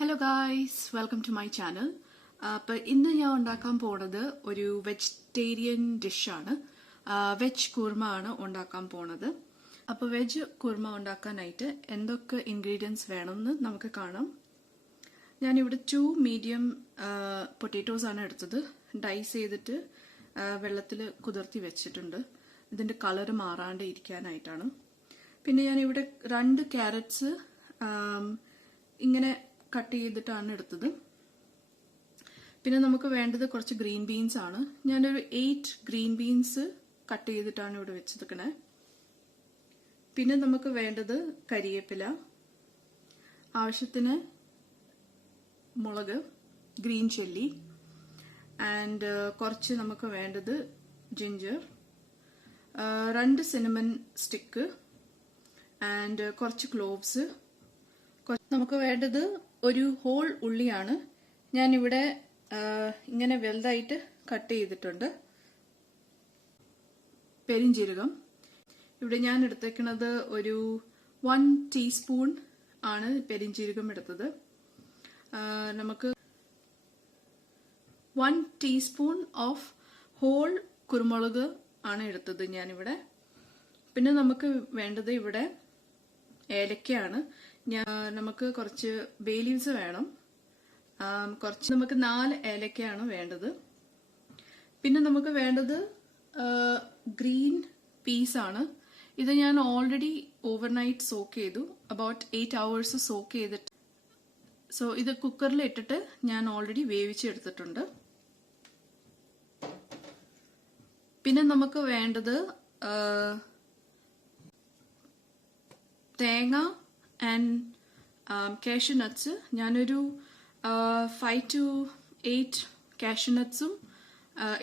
Hello guys, welcome to my channel. അപ്പോൾ ഇന്ന് ഞാൻ ഉണ്ടാക്കാൻ പോണത് ഒരു വെജിറ്റേറിയൻ ഡിഷാണ്. വെജ് കുർമ ആണ് ഉണ്ടാക്കാൻ പോണത്. അപ്പോൾ വെജ് കുർമ ഉണ്ടാക്കാനായിട്ട് എന്തൊക്കെ ഇൻഗ്രീഡിയൻസ് വേണമെന്ന് നമുക്ക് കാണാം. ഞാനിവിടെ 2 മീഡിയം പൊട്ടാറ്റോസ് ആണ് എടുത്തത്. ഡൈസ് ചെയ്തിട്ട് വെള്ളത്തിൽ കുതിർത്തി വെച്ചിട്ടുണ്ട്. ഇതിന്റെ കളർ മാറാണ്ട് ഇരിക്കാനായിട്ടാണ്. പിന്നെ ഞാനിവിടെ 2 ക്യാരറ്റ്സ് ഇങ്ങനെ കട്ട് ചെയ്തിട്ടാണ് എടുത്തത്. പിന്നെ നമുക്ക് വേണ്ടത് കുറച്ച് ഗ്രീൻ ബീൻസ് ആണ്. ഞാനൊരു 8 ഗ്രീൻ ബീൻസ് കട്ട് ചെയ്തിട്ടാണ് ഇവിടെ വെച്ചിരിക്കണേ. പിന്നെ നമുക്ക് വേണ്ടത് കരിവേപ്പില, ആവശ്യത്തിന് മുളക്, ഗ്രീൻ ചില്ലി, ആൻഡ് കുറച്ച് നമുക്ക് വേണ്ടത് ജിഞ്ചർ, 2 സിനമൺ സ്റ്റിക്ക്, ആൻഡ് കുറച്ച് ക്ലോവ്സ്. നമുക്ക് വേണ്ടത് ഒരു ഹോൾ ഉള്ളിയാണ്. ഞാനിവിടെ ഇങ്ങനെ വലുതായിട്ട് കട്ട് ചെയ്തിട്ടുണ്ട്. പെരിഞ്ജീരകം ഇവിടെ ഞാൻ എടുത്തേക്കുന്നത് ഒരു 1 ടീസ്പൂൺ ആണ് പെരിഞ്ജീരകം എടുത്തത്. നമുക്ക് 1 ടീസ്പൂൺ ഓഫ് ഹോൾ കുരുമുളക് ആണ് എടുത്തത് ഞാനിവിടെ. പിന്നെ നമുക്ക് വേണ്ടത് ഇവിടെ ഏലക്കയാണ്. നമുക്ക് കുറച്ച് ബേ ലീവ്സ് വേണം. നമുക്ക് 4 ഏലക്കയാണ് വേണ്ടത്. പിന്നെ നമുക്ക് വേണ്ടത് ഗ്രീൻ പീസ് ആണ്. ഇത് ഞാൻ ഓൾറെഡി ഓവർനൈറ്റ് സോക്ക് ചെയ്തു. അബൌട്ട് 8 hours സോക്ക് ചെയ്തിട്ട്, സോ ഇത് കുക്കറിൽ ഇട്ടിട്ട് ഞാൻ ഓൾറെഡി വേവിച്ചെടുത്തിട്ടുണ്ട്. പിന്നെ നമുക്ക് വേണ്ടത് തേങ്ങ ആൻഡ് കാഷ്യൂ നട്ട്സ്. ഞാനൊരു 5 to 8 കാഷ്യൂ നട്ട്സും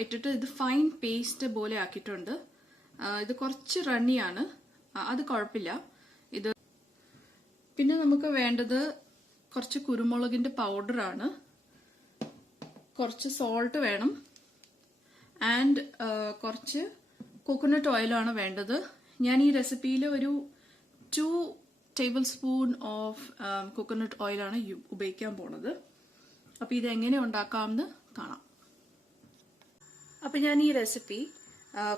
ഇട്ടിട്ട് ഇത് ഫൈൻ പേസ്റ്റ് പോലെ ആക്കിയിട്ടുണ്ട്. ഇത് കുറച്ച് റണ്ണിയാണ്, അത് കുഴപ്പമില്ല. ഇത് പിന്നെ നമുക്ക് വേണ്ടത് കുറച്ച് കുരുമുളകിന്റെ പൗഡറാണ്, കുറച്ച് സോൾട്ട് വേണം, ആൻഡ് കുറച്ച് കോക്കനട്ട് ഓയിലാണ് വേണ്ടത്. ഞാൻ ഈ റെസിപ്പിയിൽ ഒരു 2 ടേബിൾ സ്പൂൺ ഓഫ് കോക്കനട്ട് ഓയിലാണ് ഉപയോഗിക്കാൻ പോണത്. അപ്പൊ ഇത് എങ്ങനെ ഉണ്ടാക്കാമെന്ന് കാണാം. അപ്പൊ ഞാൻ ഈ റെസിപ്പി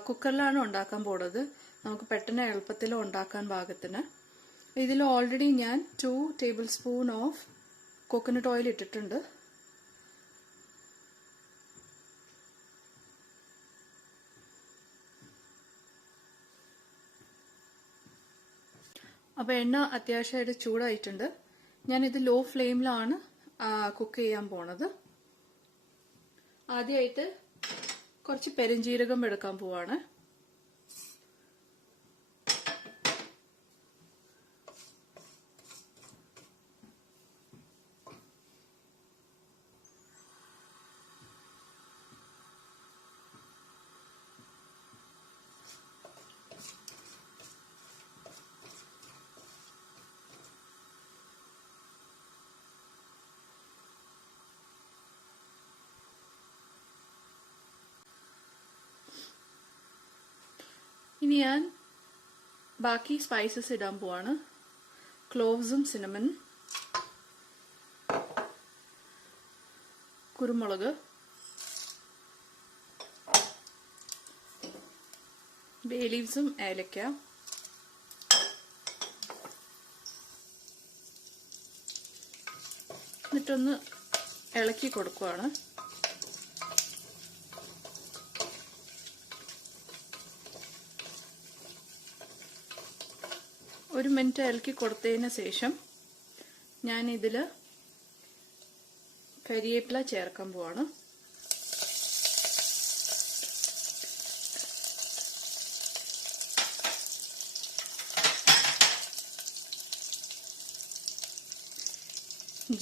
കുക്കറിലാണ് ഉണ്ടാക്കാൻ പോണത്. നമുക്ക് പെട്ടെന്ന് എളുപ്പത്തിൽ ഉണ്ടാക്കാൻ പാകത്തിന്. ഇതിൽ ഓൾറെഡി ഞാൻ 2 table spoon of coconut oil ഇട്ടിട്ടുണ്ട്. അപ്പൊ എണ്ണ അത്യാവശ്യമായിട്ട് ചൂടായിട്ടുണ്ട്. ഞാനിത് ലോ ഫ്ലെയിമിലാണ് കുക്ക് ചെയ്യാൻ പോണത്. ആദ്യമായിട്ട് കുറച്ച് പെരിഞ്ജീരകം എടുക്കാൻ പോവാണ്. ഇനി ഞാൻ ബാക്കി സ്പൈസസ് ഇടാൻ പോവാണ്. ക്ലോവ്സും സിനമൺ, കുരുമുളക്, ബേ ലീവ്സും ഏലക്ക, എന്നിട്ടൊന്ന് ഇളക്കി കൊടുക്കുവാണ്. ഒരു മിനിറ്റ് ഇളക്കി കൊടുത്തതിന് ശേഷം ഞാൻ ഇതില് കരിവേപ്പില ചേർക്കാൻ പോവാണ്.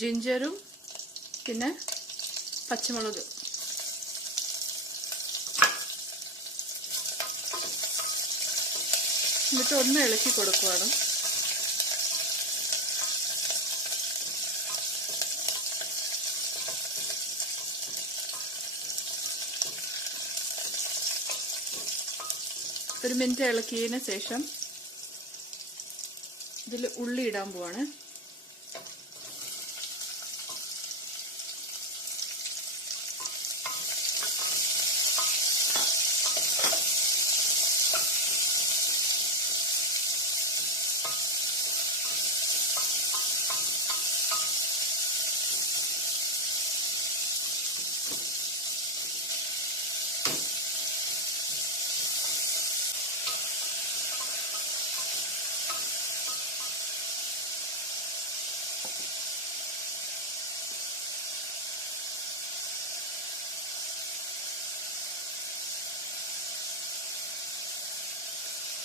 ജിഞ്ചറും പിന്നെ പച്ചമുളക്. എന്നിട്ട് ഒന്ന് ഇളക്കി കൊടുക്കുവാണ്. ഒരു മിനിറ്റ് ഇളക്കിയതിന് ശേഷം ഇതിൽ ഉള്ളി ഇടാൻ പോവാണ്.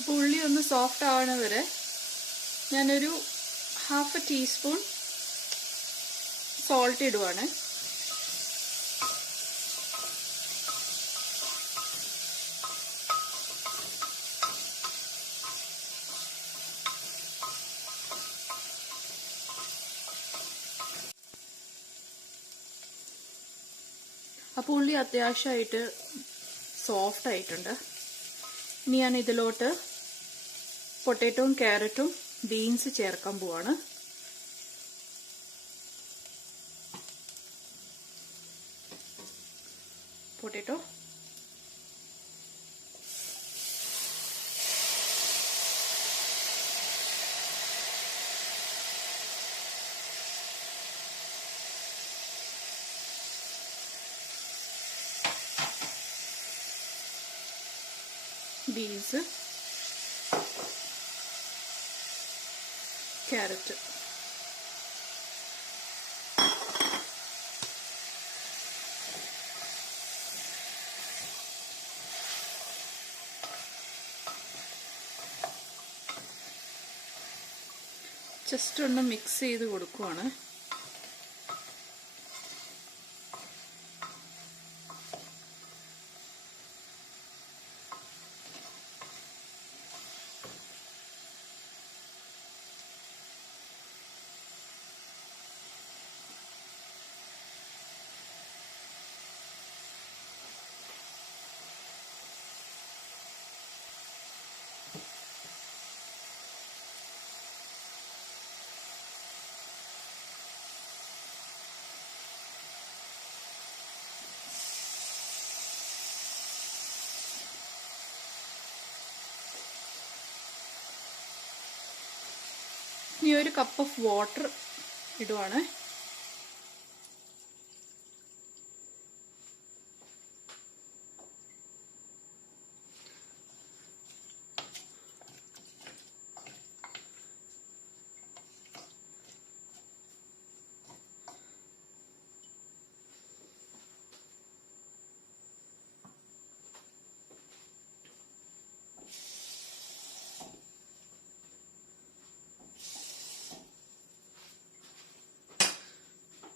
അപ്പോൾ ഉള്ളി ഒന്ന് സോഫ്റ്റ് ആവണ വരെ ഞാനൊരു 1/2 ടീസ്പൂൺ സോൾട്ട് ഇടുവാണ്. അപ്പോൾ ഉള്ളി അത്യാവശ്യമായിട്ട് സോഫ്റ്റ് ആയിട്ടുണ്ട്. ഇനി ഞാൻ ഇതിലോട്ട് പൊട്ടറ്റോയും ക്യാരറ്റും ബീൻസ് ചേർക്കാൻ പോവാണ്. Potato, beans, carrot. ജസ്റ്റ് ഒന്ന് മിക്സ് ചെയ്ത് കൊടുക്കുവാണ്. ഇനി ഒരു കപ്പ് ഓഫ് വാട്ടർ ഇടുവാണ്.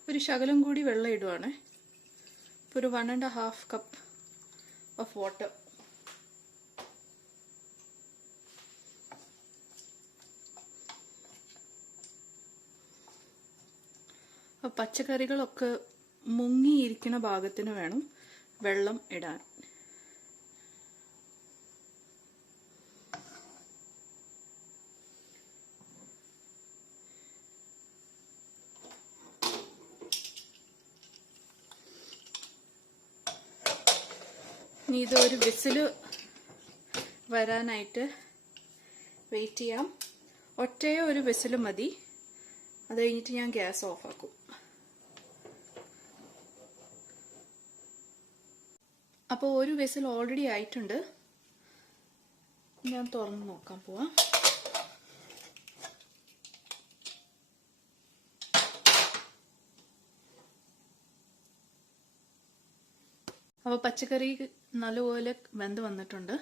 ഒരു ശകലം കൂടി വെള്ളം ഇടുവാണ്. ഇപ്പോൾ ഒരു 1.5 കപ്പ് ഓഫ് വാട്ടർ. അപ്പോൾ പച്ചക്കറികളൊക്കെ മുങ്ങിയിരിക്കുന്ന ഭാഗത്തിന് വേണം വെള്ളം ഇടാൻ. ഇനി ഇതൊരു വിസിൽ വരാനായിട്ട് വെയിറ്റ് ചെയ്യാം. ഒറ്റയോ ഒരു വിസിൽ മതി. അത് കഴിഞ്ഞിട്ട് ഞാൻ ഗ്യാസ് ഓഫാക്കും. അപ്പോൾ ഒരു വിസിൽ ഓൾറെഡി ആയിട്ടുണ്ട്. ഞാൻ തുറന്ന് നോക്കാൻ പോവാം. അപ്പോൾ പച്ചക്കറി നല്ലപോലെ വെന്ത് വന്നിട്ടുണ്ട്.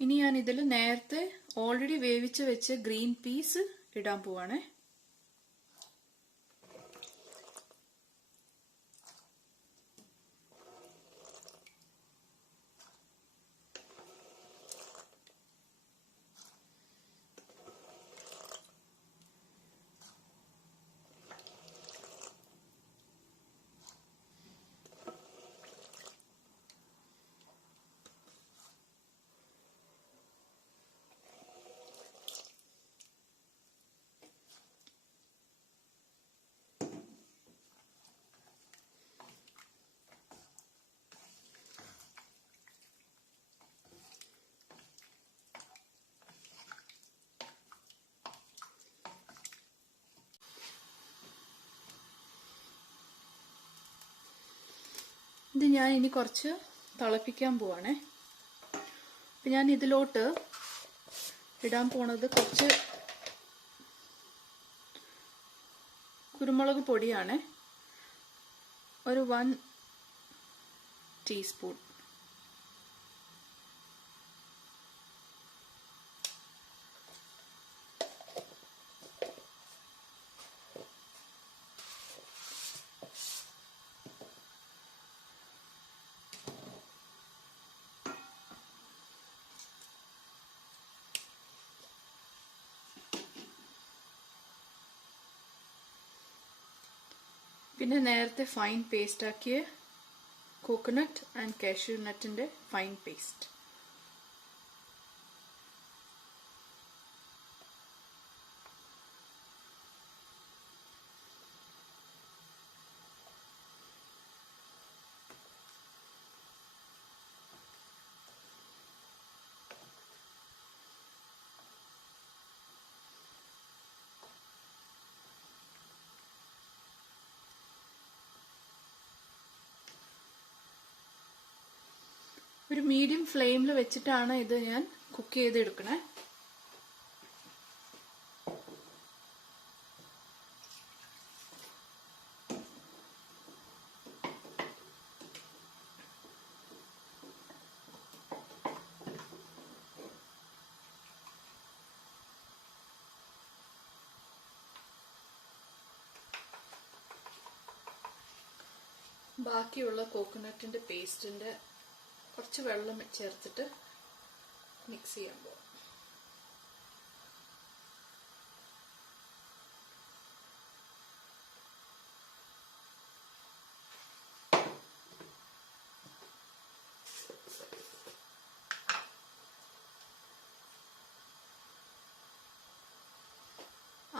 ഇനി ഞാൻ ഇതിൽ നേരത്തെ ഓൾറെഡി വേവിച്ച് വെച്ച് ഗ്രീൻ പീസ് ഇടാൻ പോവാണ്. ഇത് ഞാൻ ഇനി കുറച്ച് തിളപ്പിക്കാൻ പോവാണേ. അപ്പം ഞാൻ ഇതിലോട്ട് ഇടാൻ പോണത് കുറച്ച് കുരുമുളക് പൊടിയാണ്, ഒരു 1 ടീസ്പൂൺ. പിന്നെ നേരത്തെ ഫൈൻ പേസ്റ്റ് ആക്കിയ കോക്കനട്ട് ആൻഡ് കാഷ്യൂ നട്ടിന്റെ ഫൈൻ പേസ്റ്റ്. ഒരു മീഡിയം ഫ്ലെയിമിൽ വെച്ചിട്ടാണ് ഇത് ഞാൻ കുക്ക് ചെയ്തെടുക്കണേ. ബാക്കിയുള്ള കോക്കനട്ടിന്റെ പേസ്റ്റിന്റെ കുറച്ച് വെള്ളം ചേർത്തിട്ട് മിക്സ് ചെയ്യാൻ പോകും.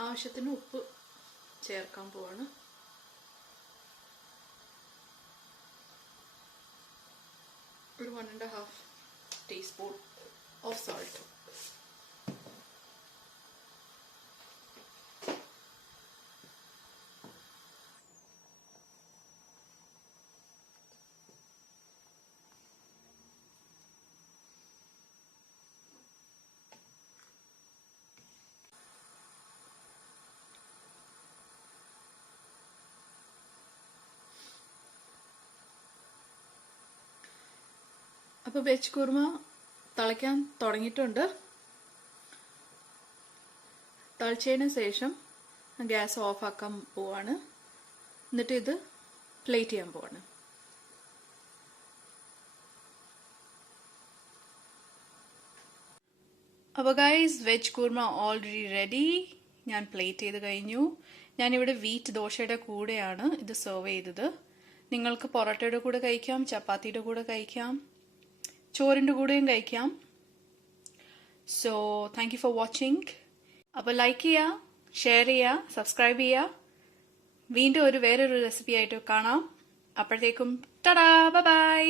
ആവശ്യത്തിന് ഉപ്പ് ചേർക്കാൻ പോവാണ്. ഒരു 1.5 ടീസ്പൂൺ ഓഫ് സോൾട്ട്. അപ്പോൾ വെജ് കുർമ തിളയ്ക്കാൻ തുടങ്ങിയിട്ടുണ്ട്. തിളച്ചതിന് ശേഷം ഗ്യാസ് ഓഫ് ആക്കാൻ പോവാണ്. എന്നിട്ട് ഇത് പ്ലേറ്റ് ചെയ്യാൻ പോവാണ്. അപ്പോൾ guys, veg korma already ready. ഞാൻ പ്ലേറ്റ് ചെയ്ത് കഴിഞ്ഞു. ഞാനിവിടെ വീറ്റ് ദോശയുടെ കൂടെയാണ് ഇത് സെർവ് ചെയ്തത്. നിങ്ങൾക്ക് പൊറോട്ടയുടെ കൂടെ കഴിക്കാം, ചപ്പാത്തിയുടെ കൂടെ കഴിക്കാം, ചോറിൻ്റെ കൂടെയും കഴിക്കാം. So thank you for watching. അപ്പോൾ ലൈക്ക് ചെയ്യുക, ഷെയർ ചെയ്യുക, സബ്സ്ക്രൈബ് ചെയ്യുക. വീണ്ടും വേറൊരു റെസിപ്പി ആയിട്ട് കാണാം. അപ്പോഴത്തേക്കും ടാടാ, ബൈ ബൈ.